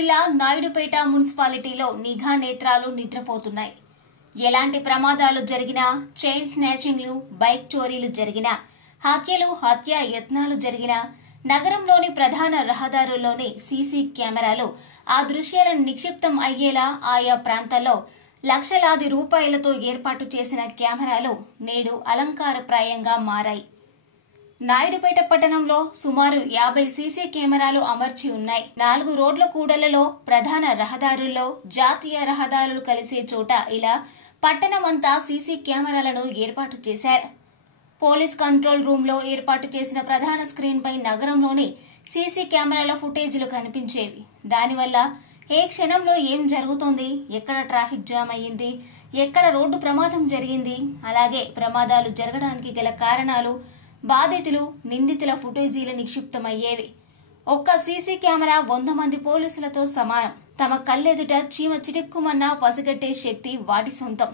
జిల్లా నాయుడుపేట మున్సిపాలిటీలో నిఘా నేత్రాలు నిద్రపోతున్నాయి. ఎలాంటి ప్రమాదాలు జరిగినా, చైన్ స్నాచింగ్లు, బైక్ చోరీలు జరిగినా, హత్య యత్నాలు జరిగినా నగరంలోని ప్రధాన రహదారుల్లోని సీసీ కెమెరాలు ఆ దృశ్యాలను నిక్షిప్తం అయ్యేలా ఆయా ప్రాంతాల్లో లక్షలాది రూపాయలతో ఏర్పాటు చేసిన కెమెరాలు నేడు అలంకారప్రాయంగా మారాయి. నాయుడుపేట పట్టణంలో సుమారు 50 సీసీ కెమెరాలు అమర్చి ఉన్నాయి. 4 రోడ్ల కూడళ్లలో, ప్రధాన రహదారుల్లో, జాతీయ రహదారులు కలిసే చోట ఇలా పట్టణమంతా సీసీ కెమెరాలను ఏర్పాటు చేశారు. పోలీస్ కంట్రోల్ రూమ్ లో ఏర్పాటు చేసిన ప్రధాన స్క్రీన్ పై నగరంలోని సీసీ కెమెరాల ఫుటేజీలు కనిపించేవి. దానివల్ల ఏ క్షణంలో ఏం జరుగుతోంది, ఎక్కడ ట్రాఫిక్ జామ్ అయ్యింది, ఎక్కడ రోడ్డు ప్రమాదం జరిగింది, అలాగే ప్రమాదాలు జరగడానికి గల కారణాలు, బాధితులు, నిందితుల ఫుటేజీలు నిక్షిప్తమయ్యేవి. ఒక్క సీసీ కెమెరా 100 మంది పోలీసులతో సమానం. తమ కళ్ళెదుట చీమ చిటిక్కుమన్నా పసిగట్టే శక్తి వాటి సొంతం.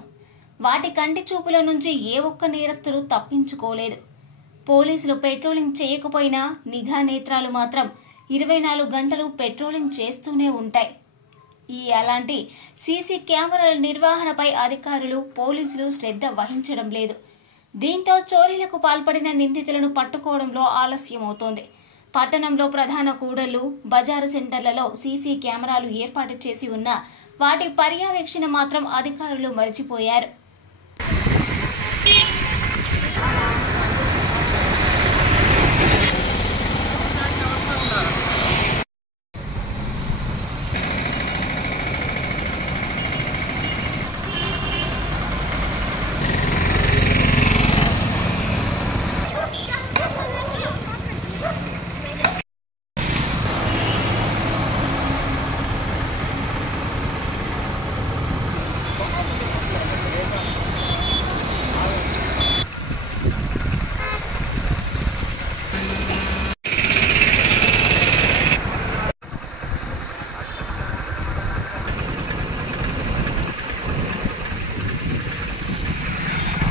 వాటి కంటి చూపుల నుంచి ఏ ఒక్క నేరస్తుడు తప్పించుకోలేదు. పోలీసులు పెట్రోలింగ్ చేయకపోయినా నిఘా నేత్రాలు మాత్రం 24 గంటలు పెట్రోలింగ్ చేస్తూనే ఉంటాయి. అలాంటి సీసీ కెమెరాల నిర్వహణపై అధికారులు, పోలీసులు శ్రద్ధ వహించడం లేదు. దీంతో చోరీలకు పాల్పడిన నిందితులను పట్టుకోవడంలో ఆలస్యమవుతోంది. పట్టణంలో ప్రధాన కూడళ్లు, బజారు సెంటర్లలో సీసీ కెమెరాలు ఏర్పాటు చేసి ఉన్నా వాటి పర్యవేక్షణ మాత్రం అధికారులు మరిచిపోయారు.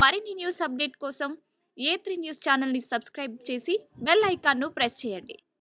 మరిన్ని న్యూస్ అప్డేట్ కోసం A3 న్యూస్ ఛానల్ని సబ్స్క్రైబ్ చేసి బెల్ ఐకాన్ను ప్రెస్ చేయండి.